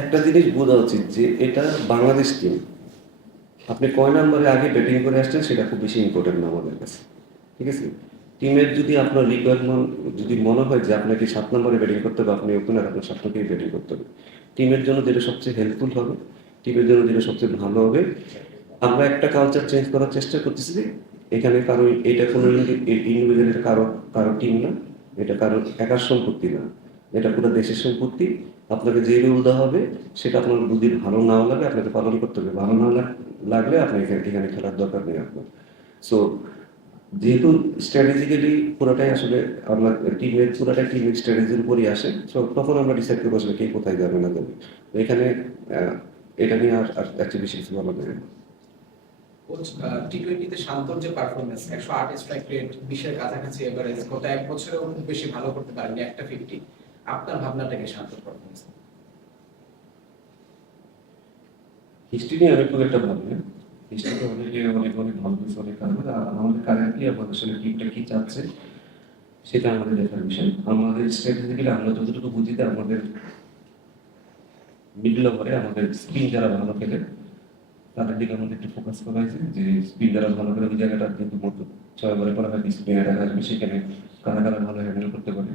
একটা জিনিস বোঝা উচিত যে এটা বাংলাদেশ টিম। আপনি কয় নম্বরে আগে ব্যাটিং করে আসছেন সেটা খুব বেশি ইম্পর্টেন্ট না আমাদের কাছে। ঠিক আছে? টিমের যদি আপনার রিকোয়ারমেন্ট যদি মনে হয় যে আপনাকে 7 নম্বরে ব্যাটিং করতে হবে, আপনি ওপেনার, আপনার 7 নম্বরেই ব্যাটিং করতে হবে। টিমের জন্য যেটা সবচেয়ে হেল্পফুল হবে, টিমের জন্য যেটা সবচেয়ে ভালো হবে, আমরা একটা কালচার চেঞ্জ করার চেষ্টা করতেছি যে এখানে কারো এটা কোনো ইন্ডিভিজুয়াল, কারো কারো টিম না, এটা কারো একার সম্পত্তি না, এটা পুরো দেশের সম্পত্তি। আপনাকে যে রুল দেওয়া হবে সেটা আপনার যদি ভালো নাও লাগে আপনাকে পালন করতে হবে, ভালো না লাগলে আপনি এখানে খেলার দরকার নেই আপনার। সো যেহেতু স্ট্র্যাটেজিক্যালি পুরোটাই আসলে আমার টিমের স্ট্র্যাটেজির উপরই আসে, সো তখন আমরা ডিসাইড করবো আসলে কে কোথায় যাবে না যাবে। তো এখানে এটা নিয়ে আর অ্যাকচুয়ালি বেশি কিছু বলা যায় না। কোচ, টি-টোয়েন্টিতে শান্তর যে পারফরমেন্স 108 স্ট্রাইক রেট 20-এর কাছাকাছি এভারেজ, গত এক বছরেও খুব বেশি ভালো করতে পারেনি, একটা 50। আপনার ভাবনাটা কি শান্তর পারফরমেন্স? হিস্ট্রি নিয়ে আমি খুব একটা ভাবি না। হিস্ট্রিতে অনেকে অনেক অনেক ভালো কিছু অনেক কারণ, আমাদের কারেন্টলি আমাদের আসলে টিমটা কি চাচ্ছে সেটা আমাদের দেখার বিষয়। আমাদের স্ট্র্যাটেজিক্যালি আমরা যতটুকু বুঝি যে আমাদের মিডল ওভারে আমাদের স্পিন যারা ভালো খেলে তাদের দিকে আমাদের একটু ফোকাস করা হয়েছে যে স্পিন যারা ভালো করে ওই জায়গাটা কিন্তু মতো 6 ওভারে পরে হয়তো স্পিনার দেখা আসবে, সেখানে কারা কারা ভালো হ্যান্ডেল করতে পারে,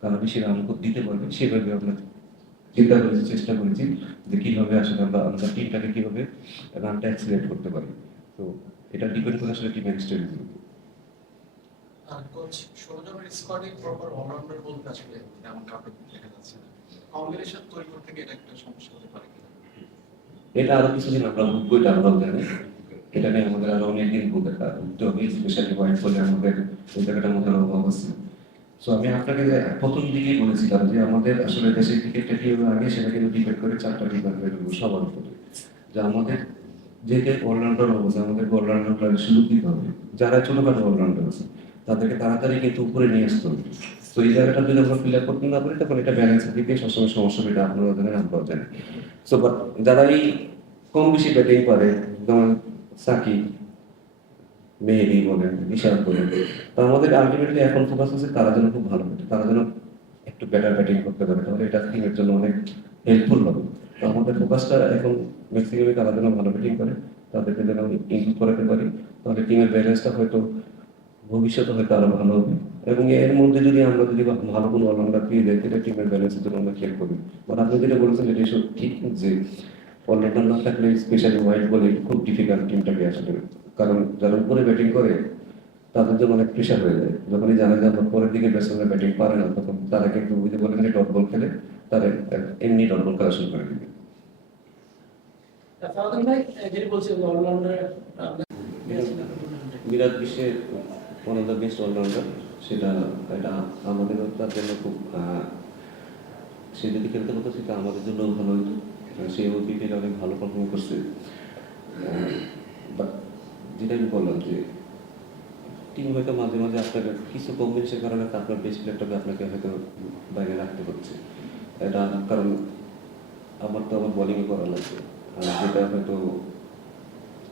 কারা বেশি রান দিতে পারবে, সেভাবে আমরা চিন্তা করেছি, চেষ্টা করেছি যে কীভাবে আসলে আমরা আমাদের টিমটাকে কীভাবে রানটা অ্যাক্সিলেট করতে পারি। তো এটা ডিপেন্ড করে আসলে টিমের স্ট্র্যাটেজি। আর কোচ, 16 জনের স্কোয়াডে প্রপার অলরাউন্ডার বলতে আসলে তেমন কাউকে দেখা যাচ্ছে না। কম্বিনেশন তৈরি করতে গিয়ে এটা একটা সমস্যা হতে পারে কিনা? এটা আরো কিছুদিন আমরা ভুগবো, এটা আমরাও জানি। এটা নিয়ে আমাদের আরো অনেকদিন ভুগতে হবে, স্পেশালি হোয়াইট বলে আমাদের ওই জায়গাটার মধ্যে অভাব আছে। সো আমি আপনাকে প্রথম দিকেই বলেছিলাম যে আমাদের আসলে দেশের ক্রিকেটটা কীভাবে আগে সেটা কিন্তু ডিপেন্ড করে 4টা ডিপার্টমেন্টের উপর, সবার উপরে। যে আমাদের যেহেতু অলরাউন্ডার অবস্থা, আমাদের অলরাউন্ডার প্লেয়ারের সুযোগ দিতে হবে। যারা ছোটখাটো অলরাউন্ডার আছে তাদেরকে তাড়াতাড়ি কিন্তু উপরে নিয়ে আসতে হবে। তো এই জায়গাটা যদি আমরা ফিল আপ করতে না পারি তখন এটা ব্যালেন্সের দিকে সবসময় সমস্যা হবে, এটা আপনারাও জানেন আমরাও জানি। সো বাট যারা এই কম বেশি ব্যাটিং করে, যেমন সাকিব, মেহেদী বলেন, নিশাদ বলেন, তো আমাদের আলটিমেটলি এখন ফোকাস আছে তারা যেন খুব ভালো করে, তারা যেন একটু বেটার ব্যাটিং করতে পারে, তাহলে এটা টিমের জন্য অনেক হেল্পফুল হবে। তো আমাদের ফোকাসটা এখন ম্যাক্সিমামে তারা যেন ভালো ব্যাটিং করে, তাদেরকে যেন ইমপ্রুভ করাতে পারি, তাহলে টিমের ব্যালেন্সটা হয়তো ভবিষ্যতে হয়তো আরো ভালো হবে। এবং এর মধ্যে যদি আমরা যদি ভালো কোনো অলরাউন্ডার পেয়ে যাই তাহলে টিমের ব্যালেন্সের জন্য আমরা খেয়াল করি। বাট আপনি যেটা বলেছেন এটা এসব ঠিক যে অলরাউন্ডার না থাকলে স্পেশালি হোয়াইট বলে খুব ডিফিকাল্ট টিমটাকে আসলে, কারণ যারা উপরে ব্যাটিং করে তাদের জন্য অনেক প্রেশার হয়ে যায়। যখনই জানে যে আমরা পরের দিকে ব্যাটসম্যানরা ব্যাটিং পারে না তখন তারা কিন্তু ওই যে বলেন যে ডট বল খেলে, তারা এমনি ডট বল খেলা শুরু করে দিবে। ফারাদান ভাই, যেটা বলছেন অলরাউন্ডার, বিরাট বিশ্বের one of the best allrounder, সেটা এটা আমাদের তার জন্য খুব সে যদি খেলতে হতো সেটা আমাদের জন্য ভালো হতো। সে ওটিপির অনেক ভালো পারফর্ম করছে। বাট যেটা আমি বললাম যে টিম হয়তো মাঝে মাঝে আপনার কিছু কম্বিনেশনের কারণে আপনার বেস্ট প্লেয়ারটাকে আপনাকে হয়তো বাইরে রাখতে হচ্ছে। এটা কারণ আমার তো আমার বোলিংয়ে করা লাগবে, যেটা হয়তো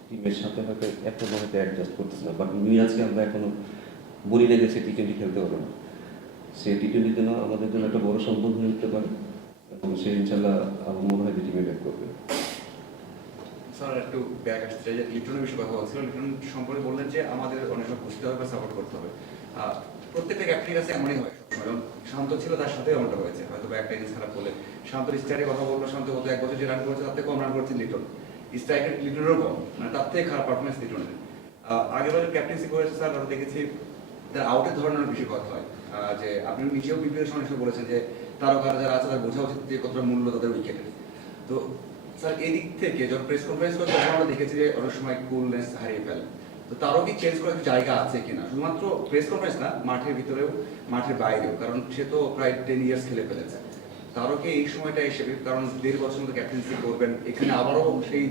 টিমের সাথে হয়তো এখনো হয়তো অ্যাডজাস্ট করতেছে না। বাট মিরাজকে আমরা এখনো বলি না যে সে টি-20 খেলতে পারে না। সে টি-20 জন্য আমাদের জন্য একটা বড় সম্পদ হয়ে উঠতে পারে এবং সে ইনশাল্লাহ আমার মনে হয় যে টিমে ব্যাক করবে। স্যার একটু ব্যাক আসতে চাই, যে লিটনের বিষয়ে কথা বলছিল, লিটন সম্পর্কে বললেন যে আমাদের অনেক সময় বুঝতে হবে বা সাপোর্ট করতে হবে। প্রত্যেকটা ক্যাপ্টেনের কাছে এমনই হয়, কারণ শান্ত ছিল তার সাথে এমনটা হয়েছে, হয়তো বা একটা ইনিংস খারাপ করলে শান্তর স্ট্রাইকের কথা বললো, শান্ত গত এক বছর যে রান করেছে তার থেকে কম রান করেছে লিটন, স্ট্রাইকের লিটনেরও কম, মানে তার থেকে খারাপ পারফরমেন্স লিটনের। আগের বছর ক্যাপ্টেন্সি করেছে স্যার, আমরা দেখেছি তার আউটের ধরনের বেশি কথা হয়, যে আপনি নিজেও বিপিএল সময় বলেছেন যে তারকারা যারা আছে তারা বোঝা উচিত যে কতটা মূল্য তাদের উইকেটের। তো স্যার এই দিক থেকে যখন প্রেস কনফারেন্স করে তখন আমরা দেখেছি যে অনেক সময় কুলনেস হারিয়ে ফেলে, তো তারও কি চেঞ্জ করার জায়গা আছে কিনা, শুধুমাত্র প্রেস কনফারেন্স না, মাঠের ভিতরেও মাঠের বাইরেও, কারণ সে তো প্রায় 10 ইয়ার্স খেলে ফেলেছে। তারও কি এই সময়টা এসে, কারণ 1.5 বছর মতো ক্যাপ্টেন্সি করবেন, এখানে আবারও সেই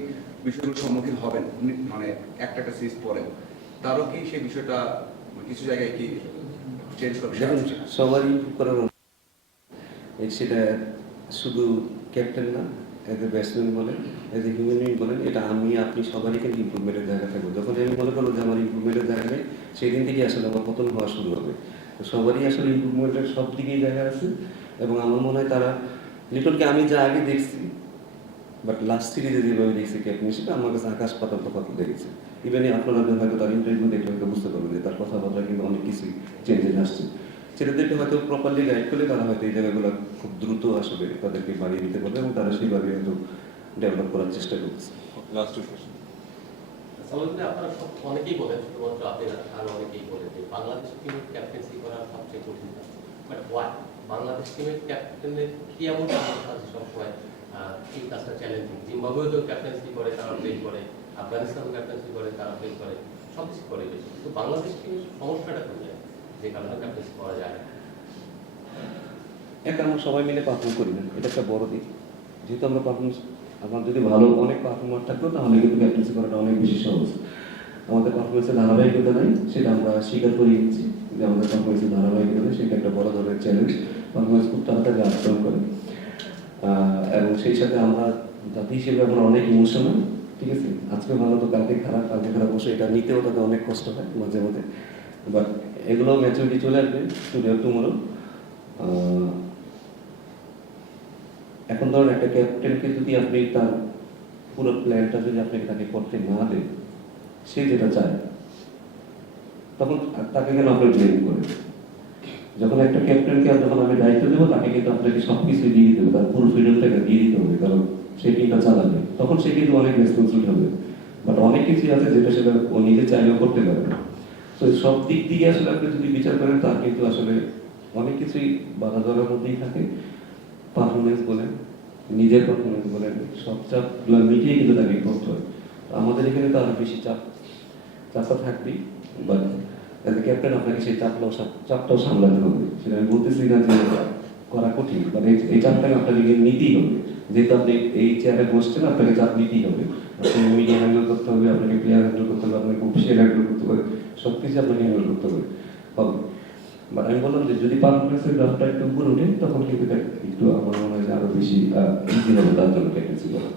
বিষয়গুলোর সম্মুখীন হবেন, মানে একটা একটা সিরিজ পরে, তারও কি সেই বিষয়টা কিছু জায়গায় কি চেঞ্জ করবে? সবারই করার সেটা শুধু ক্যাপ্টেন না, অ্যাজ এ ব্যাটসম্যান বলেন, অ্যাজ এ হিউম্যান বিং বলেন, এটা আমি আপনি সবারই কিন্তু ইম্প্রুভমেন্টের জায়গা থাকবো। যখন আমি মনে করবো যে আমার ইম্প্রুভমেন্টের জায়গা নেই, সেই দিন থেকেই আসলে আমার পতন হওয়া শুরু হবে। তো সবারই আসলে ইম্প্রুভমেন্টের সব দিকেই জায়গা আছে এবং আমার মনে হয় তারা লিটনকে আমি যা আগে দেখছি বাট লাস্ট সিরিজে যেভাবে দেখছি ক্যাপ্টেন সেটা আমার কাছে আকাশ পাতাল তফাৎ লেগেছে। ইভেন আপনারা হয়তো তার ইন্টারভিউ দেখলে হয়তো বুঝতে পারবেন যে তার কথাবার্তা কিন্তু অনেক কিছুই চেঞ্জেস আসছে। ছেলেদেরকে হয়তো প্রপারলি গাইড করলে তারা হয়তো এই জায়গাগুলো খুব দ্রুত আসবে তাদেরকে বাড়িয়ে দিতে পারবে এবং তারা সেইভাবে হয়তো ডেভেলপ করার চেষ্টা করছে। Last two question. সামনে আপনারা সব অনেকেই বলেন, শুধুমাত্র আপনি না, আরো অনেকেই বলেন যে বাংলাদেশ টিমের ক্যাপ্টেন্সি করা সবচেয়ে কঠিন কাজ। বাট ওয়াই বাংলাদেশ টিমের ক্যাপ্টেনের কি এমন সমস্যা আছে সবসময় এই কাজটা চ্যালেঞ্জিং? জিম্বাবুয়েতেও ক্যাপ্টেন্সি করে, তারা ফেল করে, আফগানিস্তানও ক্যাপ্টেন্সি করে, তারা ফেল করে, সব কিছু করে বেশি। কিন্তু বাংলাদেশ টিমের সমস্যাটা কোথায় যে কারণে ক্যাপ্টেন্সি করা যায় না? একটা আমরা সবাই মিলে পারফর্ম করি না, এটা একটা বড় দিক। যেহেতু আমরা পারফরমেন্স, আমার যদি ভালো অনেক পারফর্মার থাকতো তাহলে কিন্তু ক্যাপ্টেন্সি করাটা অনেক বেশি সহজ। আমাদের পারফরমেন্সের ধারাবাহিকতা নাই, সেটা আমরা স্বীকার করে নিচ্ছি যে আমাদের পারফরমেন্সের ধারাবাহিকতা নেই, সেটা একটা বড় ধরনের চ্যালেঞ্জ। পারফরমেন্স খুব তাড়াতাড়ি আচরণ করে এবং সেই সাথে আমরা জাতি হিসেবে আমরা অনেক ইমোশনাল, ঠিক আছে? আজকে ভালো তো কালকে খারাপ, কালকে খারাপ বসে এটা নিতেও তাদের অনেক কষ্ট হয় মাঝে মধ্যে। বাট এগুলো ম্যাচুরিটি চলে আসবে টুডে টুমোরো। এখন ধরুন একটা ক্যাপ্টেনকে যদি আপনি তার পুরো প্ল্যানটা যদি আপনি তাকে করতে না দেন, সে যেটা চায়, তখন তাকে কেন আপনি ব্লেম করেন? যখন একটা ক্যাপ্টেনকে যখন আমি দায়িত্ব দেবো, তাকে কিন্তু আপনাকে সবকিছু দিয়ে দিতে হবে, তার পুরো ফ্রিডমটাকে দিয়ে দিতে হবে, কারণ সে টিমটা চালাবে, তখন সে কিন্তু অনেক রেসপন্সিবল হবে। বাট অনেক কিছুই আছে যেটা সেটা ও নিজে চাইলেও করতে পারবে না। তো সব দিক থেকে আসলে আপনি যদি বিচার করেন, তার কিন্তু আসলে অনেক কিছুই বাধা ধরার মধ্যেই থাকে। পারফরমেন্স বলেন, নিজের পারফরমেন্স বলেন, সব চাপগুলো মিটিয়ে কিন্তু তাকে করতে হয়। আমাদের এখানে তো আরো বেশি চাপটা থাকবেই, বাট অ্যাজ এ ক্যাপ্টেন আপনাকে সেই চাপটাও সামলাতে হবে। সেটা আমি বলতেছি না যে করা কঠিন, বাট এই চাপটাকে আপনাকে নিতেই হবে। যেহেতু আপনি এই চেয়ারে বসছেন, আপনাকে চাপ নিতেই হবে। আপনাকে মিডিয়া হ্যান্ডেল করতে হবে, আপনাকে প্লেয়ার হ্যান্ডেল করতে হবে, আপনাকে অফিসিয়াল হ্যান্ডেল করতে হবে, সব কিছু আপনাকে হ্যান্ডেল করতে হবে। বাট আমি বললাম যে যদি পারফরমেন্সের গ্রাফটা একটু উপরে ওঠে, তখন কিন্তু একটু আমার মনে হয় যে আরো বেশি ইজি হবে তার জন্য ক্যাপ্টেন্সি করা।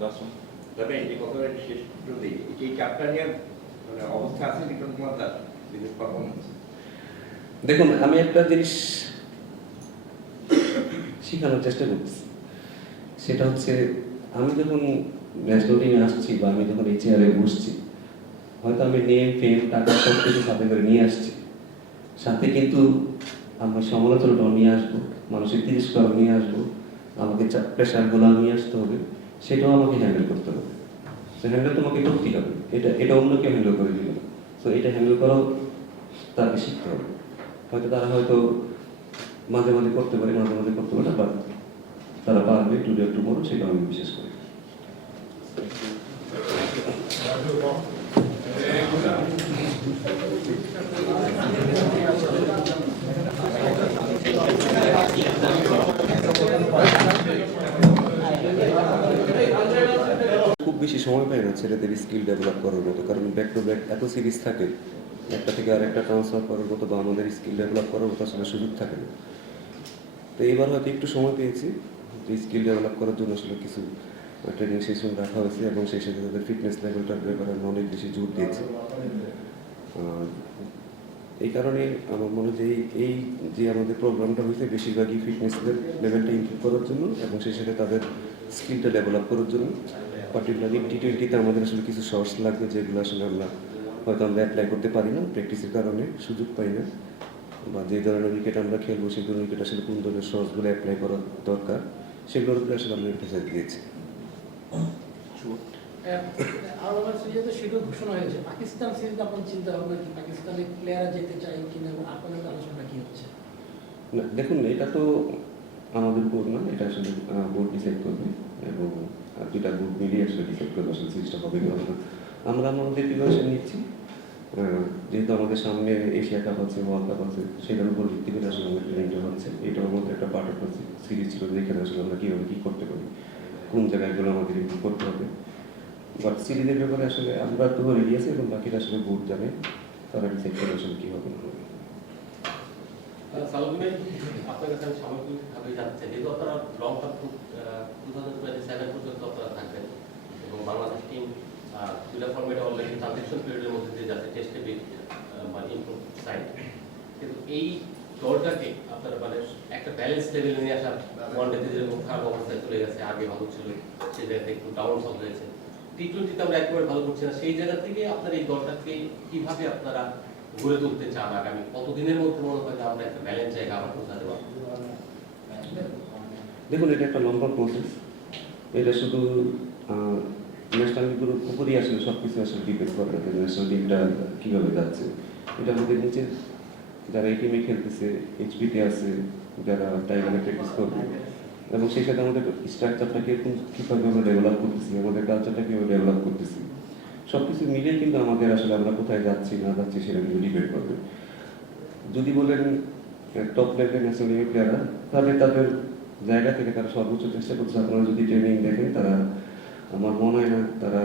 Last one. তবে এই কথাটা শেষ যদি এই ক্যাপ্টেনের মানে অবস্থা আছে লিটন কুমার দাস বিদেশ পারফরমেন্স। দেখুন, আমি একটা জিনিস শেখানোর চেষ্টা করছি, সেটা হচ্ছে আমি যখন ন্যাশনাল টিমে আসছি বা আমি যখন এই চেয়ারে বসছি, হয়তো আমি নেম ফেম টাকা সব কিছু সাথে করে নিয়ে আসছি, সাথে কিন্তু আমরা সমালোচনাটাও নিয়ে আসবো, মানুষের তিরস্কার নিয়ে আসবো, আমাকে প্রেশারগুলো নিয়ে আসতে হবে, সেটাও আমাকে হ্যান্ডেল করতে হবে। সে হ্যান্ডেল তোমাকে করতেই হবে, এটা অন্য কেউ হ্যান্ডেল করে দিল। সো এটা হ্যান্ডেল করাও তাকে শিখতে হবে। হয়তো তারা হয়তো মাঝে মাঝে করতে পারে, মাঝে মাঝে করতে পারে না, বাট তারা পারবে টুডে টুমোরো, সেটা আমি বিশেষ করি। খুব বেশি সময় পায় না ছেলেদের স্কিল ডেভেলপ করার মতো, কারণ ব্যাক টু ব্যাক এত সিরিজ থাকে, একটা থেকে আরেকটা ট্রান্সফার করার মতো বা আমাদের স্কিল ডেভেলপ করার মতো আসলে সুযোগ থাকে না। তো এবার হয়তো একটু সময় পেয়েছি যে স্কিল ডেভেলপ করার জন্য আসলে কিছু ট্রেনিং সেশন রাখা হয়েছে এবং সেই সাথে তাদের ফিটনেস লেভেলটার ব্যাপারে আমি অনেক বেশি জোর দিয়েছি। এই কারণে আমার মনে হয় যে এই যে আমাদের প্রোগ্রামটা হয়েছে বেশিরভাগই ফিটনেস লেভেলটা ইমপ্রুভ করার জন্য এবং সেই সাথে তাদের স্কিলটা ডেভেলপ করার জন্য। পার্টিকুলারলি টি20তে আমাদের আসলে কিছু শর্টস লাগবে, যেগুলো আসলে আমরা হয়তো আমরা অ্যাপ্লাই করতে পারি না, প্র্যাকটিসের কারণে সুযোগ পাই না, বা যে ধরনের উইকেট আমরা খেলবো সেই ধরনের উইকেট আসলে কোন ধরনের শর্টসগুলো অ্যাপ্লাই করা দরকার, সেগুলোর উপরে আসলে আমরা এমফাসাইজ দিয়েছি। আরবের সিরিজে শিডিউল ঘোষণা হয়েছে, পাকিস্তান সিরিজ আপনার চিন্তা ভাবনা কি? পাকিস্তানের প্লেয়াররা যেতে চায় কিনা এবং আপনাদের আলোচনা কি হচ্ছে? না দেখুন, এটা তো আমাদের বোর্ড না, এটা আসলে বোর্ড ডিসাইড করবে এবং দুটা বোর্ড মিলিয়ে আসলে ডিসাইড করবে আসলে সিরিজটা হবে কি হবে না। আমরা আমাদের প্রিপারেশন নিচ্ছি, যেহেতু আমাদের সামনে এশিয়া কাপ আছে, ওয়ার্ল্ড কাপ আছে, সেটার উপর ভিত্তি করে আসলে আমাদের ট্রেনিংটা হচ্ছে। এটার মধ্যে একটা পার্ট অফ সিরিজ ছিল, যেখানে আসলে আমরা কীভাবে কী করতে পারি, কোন জায়গাগুলো আমাদের ইমপ্রুভ করতে হবে। বাট সিরিজের ব্যাপারে আসলে আমরা তো রেডি আছি এবং বাকিটা আসলে বোর্ড জানে, তারা ডিসাইড করে আসলে কী হবে না হবে। সালাম ভাই, আপনার কাছে আমি সামগ্রিকভাবে জানতে চাই, যেহেতু আপনারা লং টার্ম 2027 পর্যন্ত আপনারা থাকবেন এবং বাংলাদেশ টিম দুটা ফর্মেটে অলরেডি ট্রানজিশন পিরিয়ডের মধ্যে দিয়ে যাচ্ছে, টেস্টে মানে ইমপ্রুভ সাইড, কিন্তু এই দলটাকে আপনারা মানে একটা ব্যালেন্স লেভেলে নিয়ে আসা, ওয়ানডেতে যেরকম খারাপ অবস্থায় চলে গেছে, আগে ভালো ছিল, সেই জায়গাতে একটু ডাউন ফল হয়েছে, টি-20তে আমরা একেবারে ভালো করছি না, সেই জায়গা থেকে আপনার এই দলটাকে কিভাবে আপনারা গড়ে তুলতে চান আগামী কতদিনের মধ্যে মনে হয় যে আমরা একটা ব্যালেন্স জায়গা আবার পৌঁছাতে পারবো? দেখুন, এটা একটা লম্বা প্রসেস। এটা শুধু ন্যাশনাল লিগের উপরই আসলে সব কিছু আসলে ডিপেন্ড করে না যে ন্যাশনাল লিগটা কীভাবে যাচ্ছে। এটা আমাদের নিচে যারা এই টিমে খেলতেছে, এইচপিতে আছে, যারা টাইগারে প্র্যাকটিস করবে, এবং সেই সাথে আমাদের স্ট্রাকচারটাকে কীভাবে আমরা ডেভেলপ করতেছি, আমাদের কালচারটা কীভাবে ডেভেলপ করতেছি, সব কিছু মিলিয়ে কিন্তু আমাদের আসলে আমরা কোথায় যাচ্ছি না যাচ্ছি সেটা কিন্তু ডিপেন্ড করবে। যদি বলেন টপ লেভেলের ন্যাশনাল লিগের প্লেয়াররা, তাহলে তাদের জায়গা থেকে তারা সর্বোচ্চ চেষ্টা করছে। আপনারা যদি ট্রেনিং দেখেন, তারা আমার মনে হয় না তারা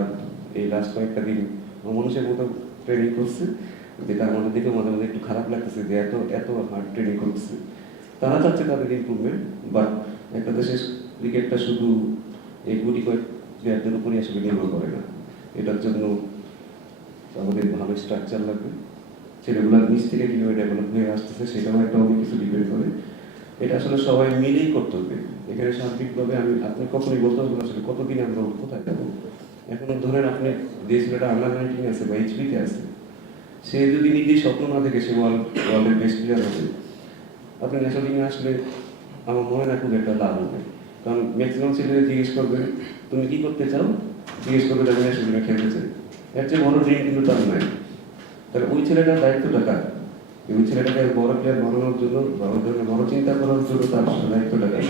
এই লাস্ট কয়েকটা দিন মানুষের মতো ট্রেনিং করছে, যেটা আমাদের দেখে মাঝে মাঝে একটু খারাপ লাগতেছে যে এত এত হার্ড ট্রেনিং করছে। তারা চাচ্ছে তাদের ইমপ্রুভমেন্ট, বাট একটা দেশের ক্রিকেটটা শুধু এই গুটি কয়েক প্লেয়ারদের উপরই আসলে নির্ভর করে না। এটার জন্য আমাদের ভালো স্ট্রাকচার লাগবে, ছেলেগুলোর নিচ থেকে কীভাবে ডেভেলপ হয়ে আসতেছে সেটাও একটা অনেক কিছু ডিপেন্ড করে। এটা আসলে সবাই মিলেই করতে হবে। এখানে সার্বিকভাবে আপনি কখনোই বলতে পারবেন আসলে কতদিন আমরা কোথায় যাবো। এখন ধরেন আপনি যে ছেলেটা আন্ডার-19 আছে বা এইচপিতে আছে, সে যদি নিজেই স্বপ্ন না দেখে সে ওয়ার্ল্ডের বেস্ট প্লেয়ার হবে, আপনি ন্যাশনাল টিমে আসলে আমার মনে না খুব একটা লাভ হবে। কারণ ম্যাক্সিমাম ছেলেরা জিজ্ঞেস করবে তুমি কি করতে চাও, জিজ্ঞেস করবে আমি ন্যাশনাল টিমে খেলতে চাই। এর চেয়ে বড় ড্রিম কিন্তু তার নাই। তাহলে ওই ছেলেটার দায়িত্বটা কার? ওই ছেলেটাকে বড় প্লেয়ার বানানোর জন্য বা ওই ধরনের বড় চিন্তা করার জন্য তার দায়িত্বটা কার?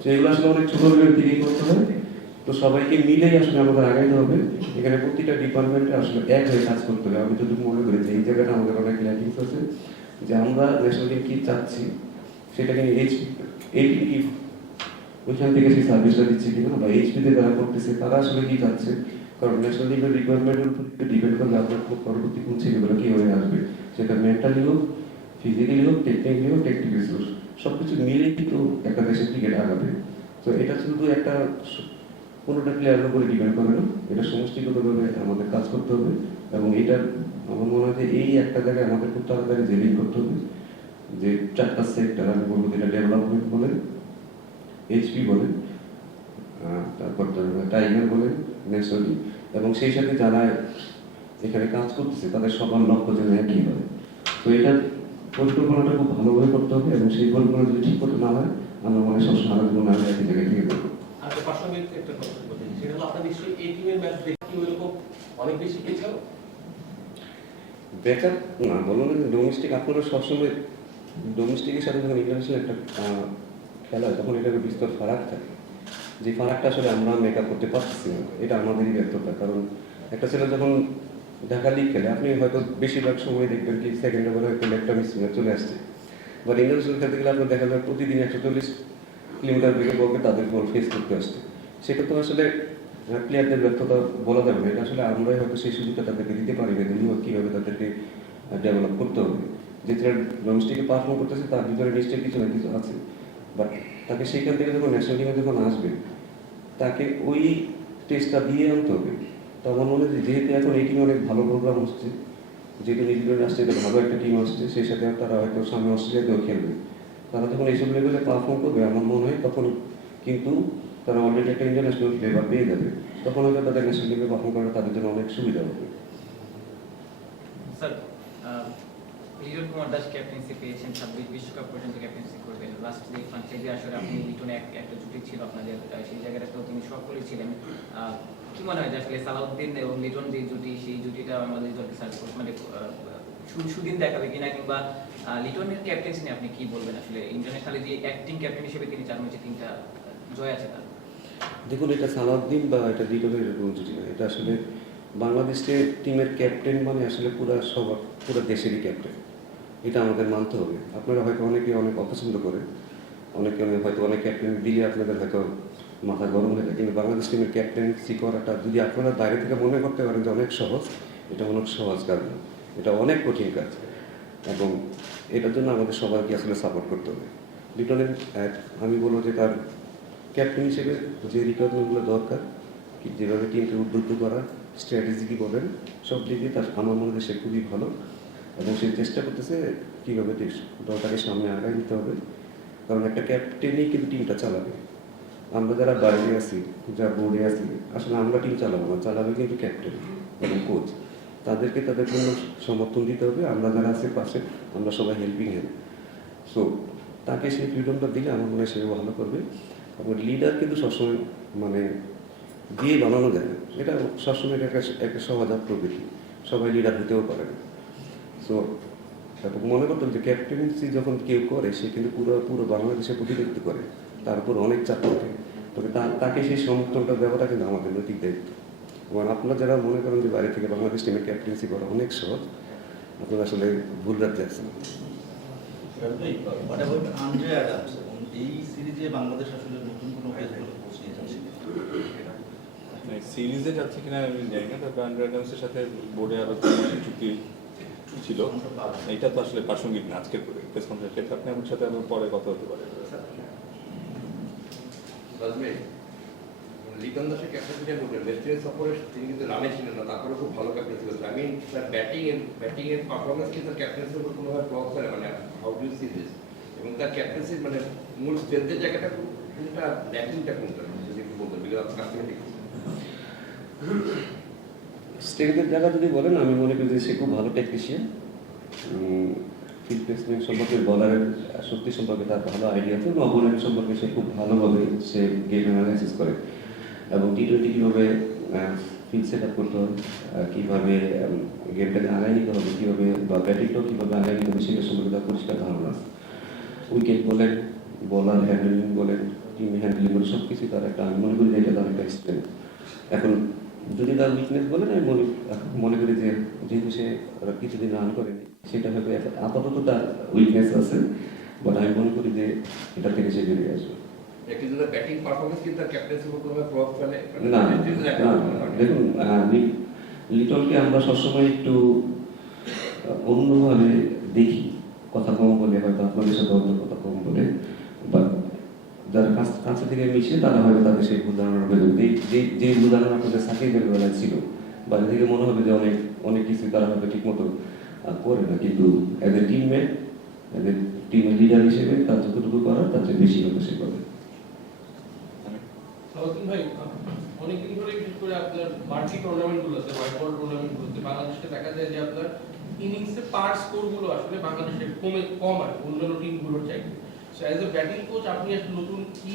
তো এগুলো আসলে অনেক ছোট লেভেল থেকেই করতে হয়। তো সবাইকে মিলেই আসলে আমাদের আগাইতে হবে। এখানে প্রতিটা ডিপার্টমেন্টে আসলে এক হয়ে কাজ করতে হবে। আমি যদি মনে করি যে এই জায়গাটা আমাদের অনেক ল্যাকিংস আছে, যে আমরা ন্যাশনাল টিম কি চাচ্ছি সেটাকে এই টিম কি ওইখান থেকে সেই সার্ভিসটা দিচ্ছে কিনা, বা এইচপিতে যারা করতেছে তারা আসলে কি চাচ্ছে। কারণ ন্যাশনাল টিমের রিকোয়ারমেন্টের উপর ডিপেন্ড করলে আপনার পরবর্তী কোন ছেলেগুলো কীভাবে আসবে, সেটা মেন্টালি হোক, ফিজিক্যালি হোক, টেকনিক্যালি হোক, টেকনিক্যালি হোক, সব কিছু মিলেই কিন্তু একটা দেশের ক্রিকেট আগাবে। তো এটা শুধু একটা কোনোটা প্লেয়ারের উপরে ডিপেন্ড করে না, এটা সমষ্টিগতভাবে আমাদের কাজ করতে হবে। এবং এটা আমার মনে হয় যে এই একটা জায়গায় আমাদের খুব তাড়াতাড়ি জেলিং করতে হবে, যে চারটা সেক্টর আমি বলবো, যেটা ডেভেলপমেন্ট বলেন, এইচপি বলেন, তারপর টাইগার বলেন, ন্যাশনাল টিম, এবং সেই সাথে যারা এখানে কাজ করতেছে তাদের সবার লক্ষ্য যেন একই হয়। তো এটা পরিকল্পনাটা খুব ভালোভাবে করতে হবে, এবং সেই পরিকল্পনা যদি ঠিক করতে না হয়, আমরা মনে হয় সবসময় আরো জীবন আমি একই জায়গায় থেকে দেবো। আর প্রাসঙ্গিক একটা কথা বলতে, সেটা হলো আপনার নিশ্চয়ই এই টিমের ম্যাচ দেখে ওইরকম অনেক বেশি পেয়েছিল বেকার না, বলুন ডোমেস্টিক আপনারা সবসময় ডোমেস্টিকের সাথে যখন ইন্টারন্যাশনাল একটা খেলা হয় তখন এটাকে বিস্তর ফারাক থাকে, যে ফারাকটা আসলে আমরা মেকআপ করতে পারতেছি না। এটা আমাদেরই ব্যর্থতা। কারণ একটা ছেলে যখন ঢাকা লিগ খেলে, আপনি হয়তো বেশিরভাগ সময় দেখবেন কি সেকেন্ড ওভারে হয়তো লেফট মিস চলে আসছে, বা ইন্টারন্যাশনাল খেলতে গেলে আপনার দেখা যায় প্রতিদিন 140 কিলোমিটার বেগে বলকে তাদের বল ফেস করতে আসছে। সেটা তো আসলে প্লেয়ারদের ব্যর্থতা বলা যাবে না, এটা আসলে আমরাই হয়তো সেই সুযোগটা তাদেরকে দিতে পারি না, দিলেও কীভাবে তাদেরকে ডেভেলপ করতে হবে। যে ছেলে ডোমেস্টিকে পারফর্ম করতেছে তার ভিতরে নিশ্চয়ই কিছু না কিছু আছে, বাট তাকে সেইখান থেকে যখন ন্যাশনাল টিমে যখন আসবে তাকে ওই টেস্টটা দিয়ে আনতে হবে। তো আমার মনে হয় যেহেতু এখন এই টিমে অনেক ভালো প্রোগ্রাম হচ্ছে, যেহেতু নিউজিল্যান্ড আসছে, এটা ভালো একটা টিম আসছে, সেই সাথে তারা হয়তো সামনে অস্ট্রেলিয়াতেও খেলবে, তারা যখন এইসব লেভেলে পারফর্ম করবে আমার মনে হয় তখন কিন্তু তারা অলরেডি একটা ইন্টারন্যাশনাল ফ্লেভার পেয়ে যাবে, তখন হয়তো তাদের ন্যাশনাল টিমে পারফর্ম করা তাদের জন্য অনেক সুবিধা হবে। স্যার, লিটন কুমার দাস ক্যাপ্টেন্সি পেয়েছেন, 26 বিশ্বকাপ পর্যন্ত ক্যাপ্টেন্সি করবেন। লাস্ট যে ফ্রাঞ্চাইজি আসলে আপনি লিটনে একটা জুটি ছিল আপনাদের, সেই জায়গাটাতেও তিনি সফলই ছিলেন। কি মনে হয় যে আসলে সালাউদ্দিন এবং লিটন যে জুটি, সেই জুটিটা আমাদের দলকে মানে সুদিন দেখাবে কিনা, কিংবা লিটনের ক্যাপ্টেন্সি নিয়ে আপনি কি বলবেন? আসলে ইন্টারন্যাশনালে যে অ্যাক্টিং ক্যাপ্টেন হিসেবে তিনি 4 ম্যাচে 3টা জয় আছে তার। দেখুন, এটা সালাউদ্দিন বা এটা লিটনের এরকম জুটি না, এটা আসলে বাংলাদেশের টিমের ক্যাপ্টেন মানে আসলে পুরো দেশেরই ক্যাপ্টেন, এটা আমাদের মানতে হবে। আপনারা হয়তো অনেকে অনেক অপছন্দ করে, অনেকে হয়তো অনেক ক্যাপ্টেন দিলে আপনাদের হয়তো মাথা গরম হয়ে যায়, কিন্তু বাংলাদেশ টিমের ক্যাপ্টেন্সি করাটা যদি আপনারা বাইরে থেকে মনে করতে পারেন যে অনেক সহজ, এটা অনেক সহজ কাজ না, এটা অনেক কঠিন কাজ, এবং এটার জন্য আমাদের সবাইকে আসলে সাপোর্ট করতে হবে। লিটনের আমি বলবো যে তার ক্যাপ্টেন হিসেবে যে রিকোয়ারমেন্টগুলো দরকার, যেভাবে টিমকে উদ্বুদ্ধ করা, স্ট্র্যাটেজি কি বলেন, সব দিক দিয়ে তার আমার মনে হয় সে খুবই ভালো। এবং সে চেষ্টা করতেছে কীভাবে দলটাকে সামনে আগায় নিতে হবে, কারণ একটা ক্যাপ্টেনই কিন্তু টিমটা চালাবে। আমরা যারা বাইরে আছি, যারা বোর্ডে আছি, আসলে আমরা টিম চালাবো না, চালাবে কিন্তু ক্যাপ্টেন এবং কোচ। তাদেরকে তাদের জন্য সমর্থন দিতে হবে। আমরা যারা আছে পাশে, আমরা সবাই হেল্পিং হ্যান্ড। সো তাকে সেই ফ্রিডমটা দিলে আমার মনে হয় সে ভালো করবে। এবং লিডার কিন্তু সবসময় মানে দিয়ে বানানো যায় না, এটা সবসময় একটা সহজাত প্রকৃতি, সবাই লিডার হতেও পারে না। সো এবং মনে করতাম যে ক্যাপ্টেন্সি যখন কেউ করে সে কিন্তু পুরো পুরো বাংলাদেশের প্রতিনিধিত্ব করে, তার উপর অনেক চাপ থাকে। তবে তাকে সেই সমর্থনটা দেওয়াটা কিন্তু আমাদের নৈতিক দায়িত্ব। এবং আপনারা যারা মনে করেন যে বাইরে থেকে বাংলাদেশ টিমের ক্যাপ্টেন্সি করা অনেক সহজ, আপনারা আসলে ভুল রাখতে আসছেন। What about Andre Adams? এই সিরিজে বাংলাদেশ আসলে নতুন কোনো পেসগুলো কোচ নিয়ে যাচ্ছে সিরিজে যাচ্ছে কিনা আমি জানি না, তবে আন্ডার অ্যাডামসের সাথে বোর্ডে আরো চুক্তি ছিল, এটা তো আসলে প্রাসঙ্গিক না আজকের প্রেস কনফারেন্সে। আপনি আমার সাথে আরো পরে কথা হতে পারে। লিটন দাসের ক্যাপ্টেন্সি বললেন ওয়েস্ট সফরে তিনি কিন্তু রানে ছিলেন না, তারপরে খুব ভালো ক্যাপ্টেন্সি করেছেন। আমি স্যার ব্যাটিং এর পারফরমেন্স কিন্তু ক্যাপ্টেন্সির উপর কোনোভাবে প্রভাব ফেলে, মানে how do you see this? এবং তার ক্যাপ্টেন্সির মানে মূল স্ট্রেংথের জায়গাটা কোনটা, ব্যাটিংটা কোনটা যদি একটু বলতেন, বিকজ আপনার কাছ থেকে দেখছি। স্ট্রেংথের জায়গা যদি বলেন, আমি মনে করি যে সে খুব ভালো টেকনিশিয়ান। ফিল্ড প্লেসমেন্ট সম্পর্কে, বলারের শক্তি সম্পর্কে তার ভালো আইডিয়া আছে, এবং অপোনেন্ট সম্পর্কে সে খুব ভালোভাবে সে গেম অ্যানালাইসিস করে। এবং টি-20 কীভাবে ফিল্ড সেট আপ করতে হবে, কীভাবে গেমটাকে আগায় নিতে হবে, কীভাবে বা ব্যাটিংটাও কীভাবে আগায় নিতে হবে, সেটা সম্পর্কে তার পরিষ্কার ধারণা আছে। উইকেট বলেন, বলার হ্যান্ডলিং বলেন, টিম হ্যান্ডলিং বলেন, সব কিছুই তার একটা, আমি মনে করি যে এটা তার একটা স্ট্রেংথ। এখন যদি তার উইকনেস বলেন, আমি মনে করি যে যেহেতু সে কিছুদিন রান করেনি, সেটা হয়তো আপাতত তার উইকনেস আছে, বাট আমি মনে করি যে এটা থেকে সে বেরিয়ে আসবে। কিন্তু তার ব্যাটিং পারফরমেন্স কিন্তু তার ক্যাপ্টেন্সির উপর কোনোভাবে প্রভাব ফেলে না দেখুন, লিটনকে আমরা সবসময় একটু অন্যভাবে দেখি, কথা কম বলে, হয়তো আপনাদের সাথে অন্য কথা কম বলে, বা যারা কাছে থেকে মিশে তারা হয়তো তাদের সেই ভুল ধারণা হয়ে যাবে। যে ভুল ধারণা আপনাদের সাকিবের বেলায় ছিল, বাইরে থেকে মনে হবে যে অনেক কিছু তারা হয়তো ঠিক মতো করে না, কিন্তু as a teammate, as a টিমের লিডার হিসেবে তার যতটুকু করার তার চেয়ে বেশি হয়তো সে করে। ভাই, অনেকদিন ধরে বিশেষ করে আপনার মাল্টি টুর্নামেন্টগুলো আছে, হোয়াইট বল টুর্নামেন্টগুলোতে বাংলাদেশে দেখা যায় যে আপনার ইনিংসে পার স্কোরগুলো আসলে বাংলাদেশের কম আর অন্যান্য টিমগুলোর চাইতে। So as a batting coach আপনি আসলে নতুন কি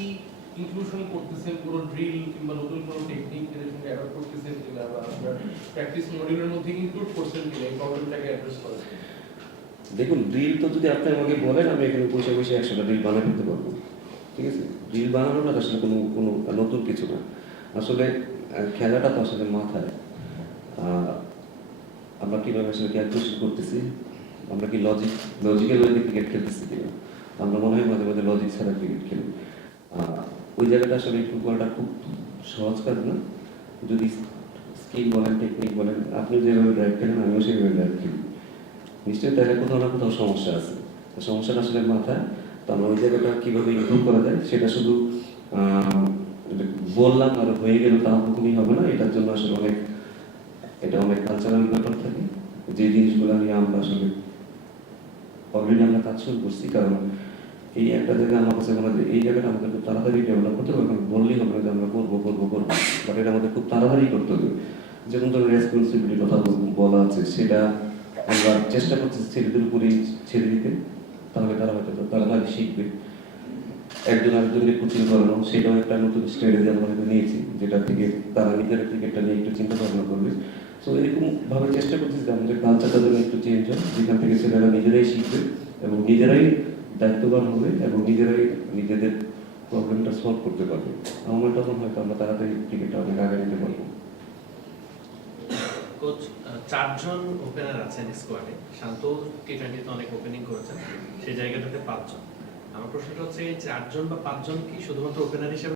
ইনক্লুশন করতেছেন, কোনো ড্রিল কিংবা নতুন কোনো টেকনিক এর সঙ্গে অ্যাডপ্ট করতেছেন কিনা, বা আপনার প্র্যাকটিস মডিউলের মধ্যে ইনক্লুড করছেন কিনা এই প্রবলেমটাকে অ্যাড্রেস করার? দেখুন, ড্রিল তো যদি আপনি আমাকে বলেন, আমি এখানে বসে 100টা ড্রিল বানিয়ে ফেলতে পারবো, ঠিক আছে? ড্রিল বানানোটা আসলে কোনো নতুন কিছু না। আসলে খেলাটা তো আসলে মাথায়, আমরা কীভাবে আসলে ক্যালকুলেশন করতেছি, আমরা কি লজিক্যাল ওয়েতে ক্রিকেট খেলতেছি কিনা। আমরা মনে হয় মাঝে মাঝে লজিক ছাড়া ক্রিকেট খেলি। ওই জায়গাটা আসলে একটু করাটা খুব সহজ কাজ না। যদি স্কিল বলেন, টেকনিক বলেন, আপনি যেভাবে ড্রাইভ খেলেন, আমিও সেইভাবে ড্রাইভ খেলি, নিশ্চয়ই তাহলে কোথাও না কোথাও সমস্যা আছে। সমস্যাটা আসলে মাথায়। তো আমরা ওই জায়গাটা কীভাবে ইমপ্রুভ করা যায়, সেটা শুধু বললাম আর হয়ে গেল তা কখনই হবে না। এটার জন্য আসলে অনেক কালচারাল ব্যাপার থাকে, যে জিনিসগুলো নিয়ে আমরা আসলে অলরেডি আমরা কাজ শুরু করছি। কারণ এই একটা জায়গা আমার কাছে মনে হয় এই জায়গাটা আমাদের খুব তাড়াতাড়ি ডেভেলপ করতে হবে। বললেই হবে না যে আমরা করবো, বাট এটা আমাদের খুব তাড়াতাড়ি করতে হবে। যেমন ধরুন রেসপন্সিবিলিটির কথা বলা আছে, সেটা আমরা চেষ্টা করছি ছেলেদের উপরেই ছেড়ে দিতে, তাহলে তারা হয়তো তাড়াতাড়ি শিখবে। একজন আরেকজনকে কোচিং করানো, সেটাও একটা নতুন স্ট্র্যাটেজি আমরা হয়তো নিয়েছি, যেটা থেকে তারা নিজেরা ক্রিকেটটা নিয়ে একটু চিন্তা ভাবনা করবে। সো এরকমভাবে চেষ্টা করছি যে আমাদের কালচারটা যেন একটু চেঞ্জ হয়, যেখান থেকে ছেলেরা নিজেরাই শিখবে এবং নিজেরাই দায়িত্ববান হবে এবং নিজেরাই নিজেদের প্রবলেমটা সলভ করতে পারবে। আমার তখন হয়তো আমরা তাড়াতাড়ি ক্রিকেটটা অনেক আগে নিতে পারবো। কোচ, 4 জন ওপেনার আছেন স্কোয়াডে। শান্ত টি20 তে অনেক ওপেনিং করেছেন, সেই জায়গাটাতে 5 জন। আমার প্রশ্নটা হচ্ছে 4 জন বা 5 জন কি শুধুমাত্র ওপেনার হিসেবে